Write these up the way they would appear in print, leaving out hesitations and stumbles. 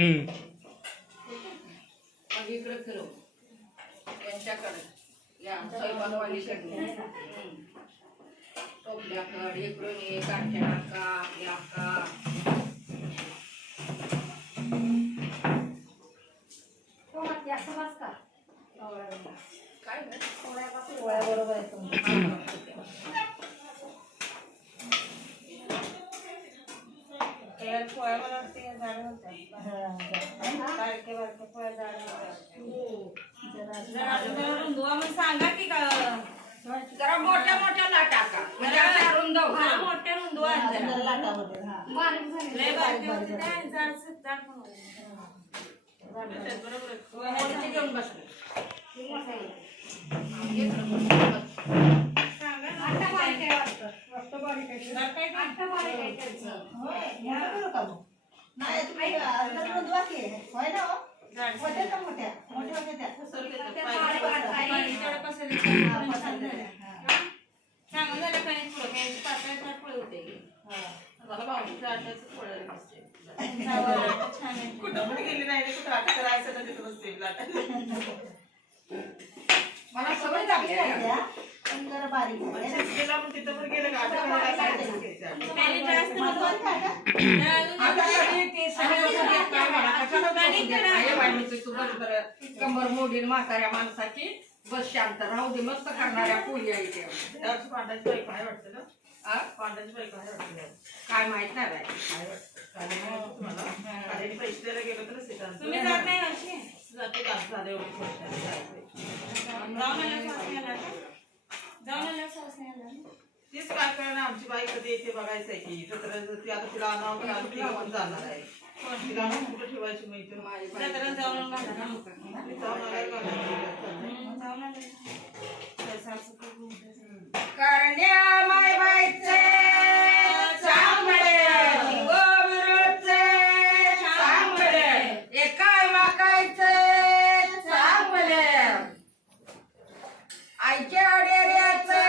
मग इकडे फिरव यांच्याकडे या स्वयंपाकवालीकडे टोपल्याकडे इकडून ये काठ्या अक्का आपली अक्का काय बरोबर आहे पोळ्या मला वाटते झाड होत्या बारके बारके पोळ्या झाड सांगा की का जरा मोठ्या मोठ्या लाटा का रुंदव मोठ्या रुंदवा घेऊन बसले कुठं पण गेली नाही कुठं आठ करायचं तर तिथं बसते मला सवय लागली जरा बारीक तिथं पण गेलं कंबर मोडील म्हाताऱ्या माणसाची बस शांत राहू दे मस्त करणाऱ्या पोळी आहे पांढऱ्याची बाई काय वाटतं ना पांढऱ्याची बाई काय वाटतं काय माहित नाही पैसे द्यायला गेलो तर तुम्ही जात नाही अशी जाते जास्त झाले तीच काय कळणार आमची बाई कधी येते बघायचं आहे की ती आता तिला आणावं जाणार आहे तिला कुठं ठेवायची माहिती करण्या माय बाईचे आईच्या डेऱ्याचे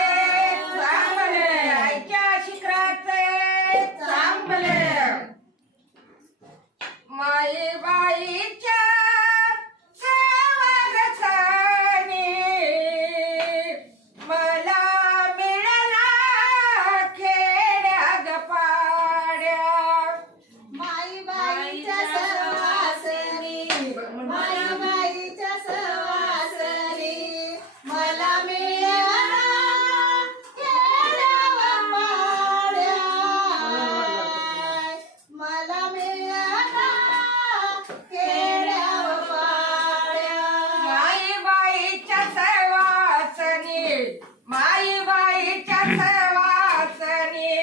चांगले आईच्या शिखराचे चांगले माई बाईच्या सेवागसानी मला मिळाला खेड्या गपाड्या माई बाईच्या सवासनी मला बाईच्या सवासनी मला मिळाला खेड्या गपाड्या मला मिळाला खेड्या गपाड्या माई बाईच्या सवासनी माई बाईच्या सवासनी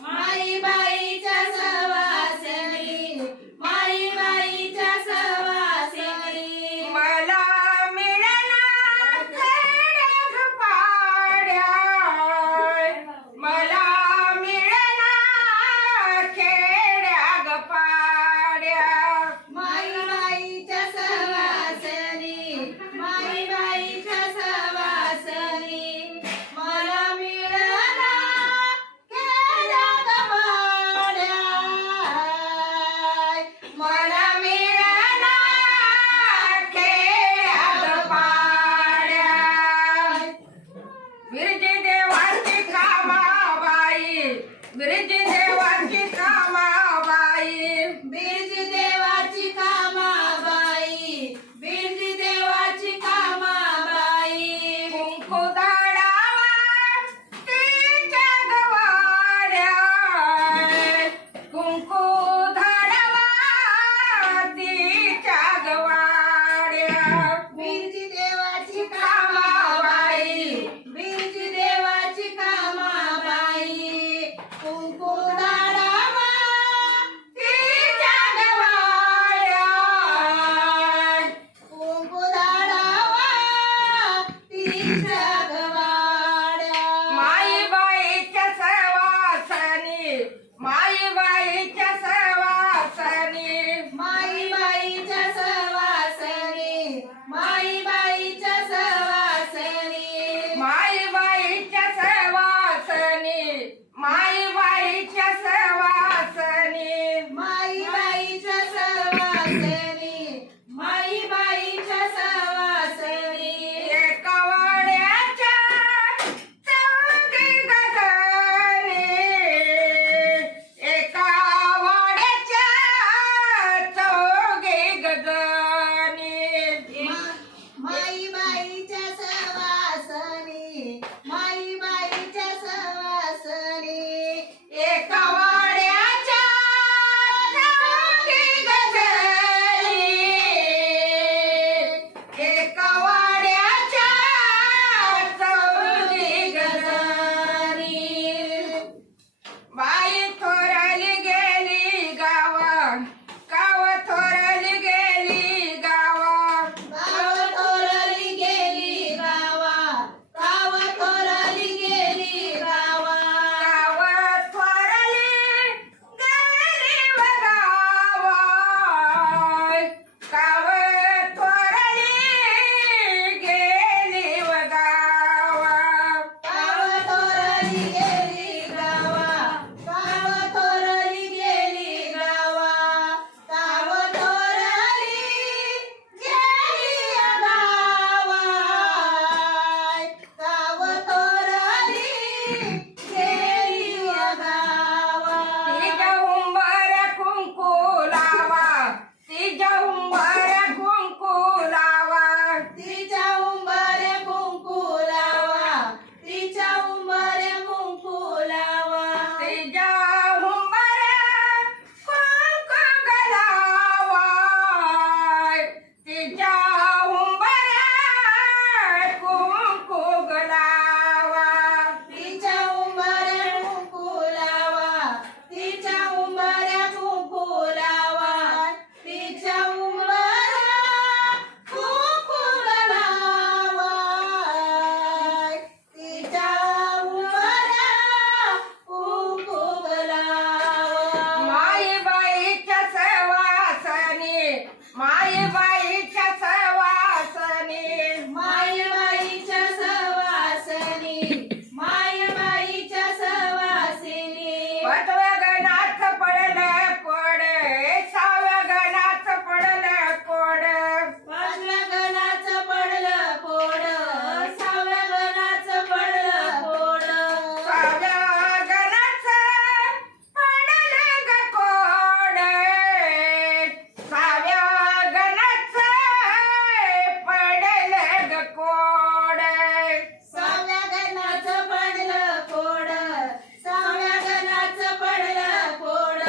माई बाईच्या सवासनी माई बाईच्या सवासनी मला मिळाला खेड्या गपाड्या मला मिळाला खेड्या गपाड्या माई बाईच्या सवासनी माई बाईच्या सवासनी मला मिळाला खेड्या गपाड्या मला मिळाला खेड्या गपाड्या विरजी देवाची कामाबाई विरजी देवाची कामाबाई माई बाईच्या सवासनी माई बाईच्या सवासनी माई बाईच्या सवासिनी पाचव्या गणात पडलं कोड सहाव्या गणात पडलं कोड पाचव्या गणाचं पडलं कोड सहाव्या गणाचं पडलं कोड सहाव्या गणात पडलं ग कोड सहाव्या गणात पडलं ग कोड सहाव्या गणाचं पडलं कोड सहाव्या गणाचं पडलं कोड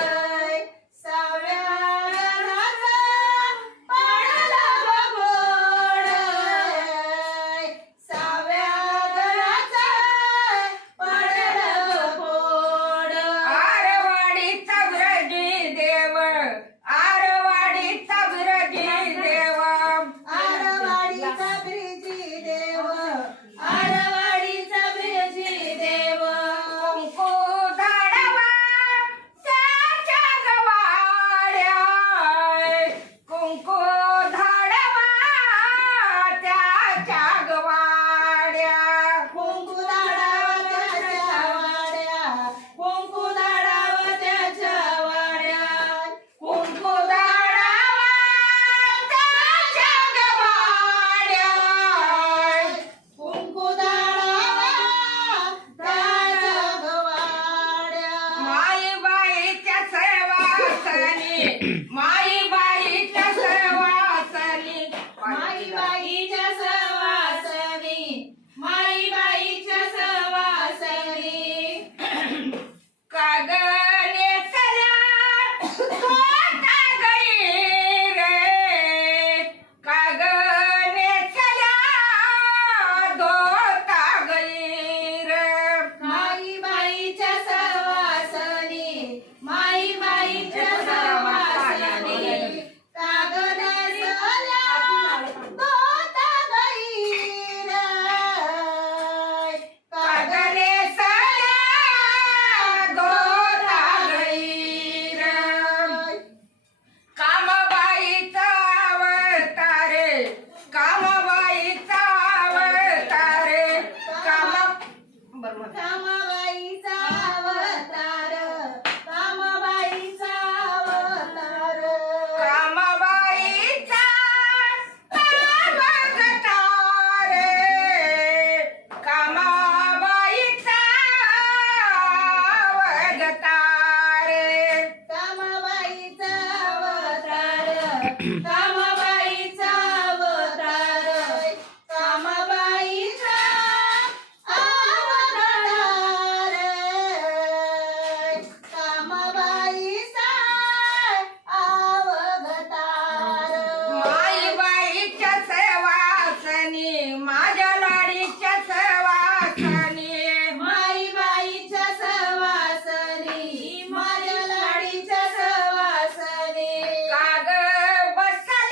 सहाव्या गणाचं पडलं कोड सहाव्या गणाचं पडलं कोड आरवाडीचा विरजी देव आरवाडीचा विरजी देव आरवाडीचा ब्रिजी देव आरवाडीचा ब्रिजी देव कुंकू धाडवा त्याच्या गवाड्या कुंकू धाडवा त्याच्या गवाड्या कुंकू दाडाव त्याच्या वाड्या कुंकू दाडाव त्याच्या वाड्या कुंकू धाडवा त्याच्या गवाड्या कुंकू दाडावा त्याच्या गवाड्या माई बाईच्या सवासनी माई बाईच्या सवासनी माई बाईच्या सवासनी माई बाईच्या सवासनी कागने सला तोता गई रे कागने सला दोता गई रे माई बाईच्या सवासनी माई बाईच्या सवासनी कागद सला दोता गई रे कागने सला दोता गई रे कामबाईचा अवतार कामबाईचा अवतार बरोबर कामाबाईचा अवतार कामाबाईचा अवतार कामबाईचा अवतार कामबाईचा अवतार कामाबाईचा अवतार कामाबाईचा अवतार कामाबाईचा अवतार कामाबाईचा अवतार माई बाईच्या सवासनी माझ्या लाडीच्या सवासनी माई बाईच्या सवासनी माझ्या लाडीच्या सवासनी काग बसला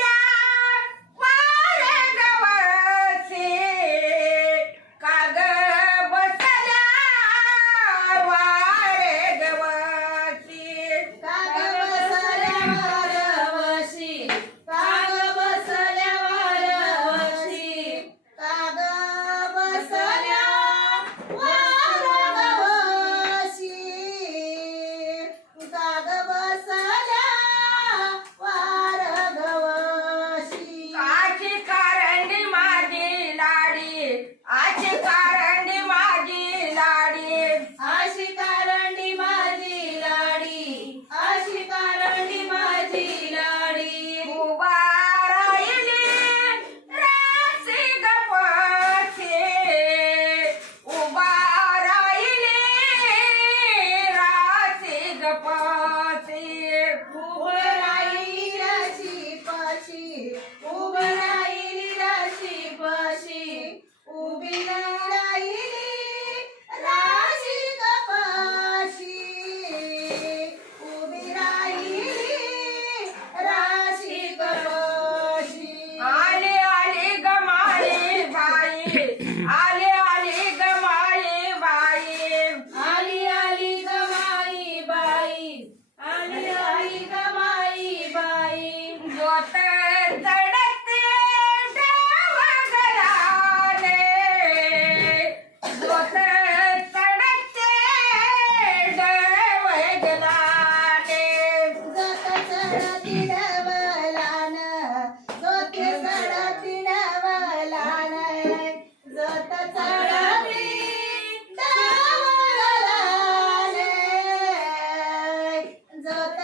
सडती डवलान जोत सडती डवलान जोत सडती डवलान जोत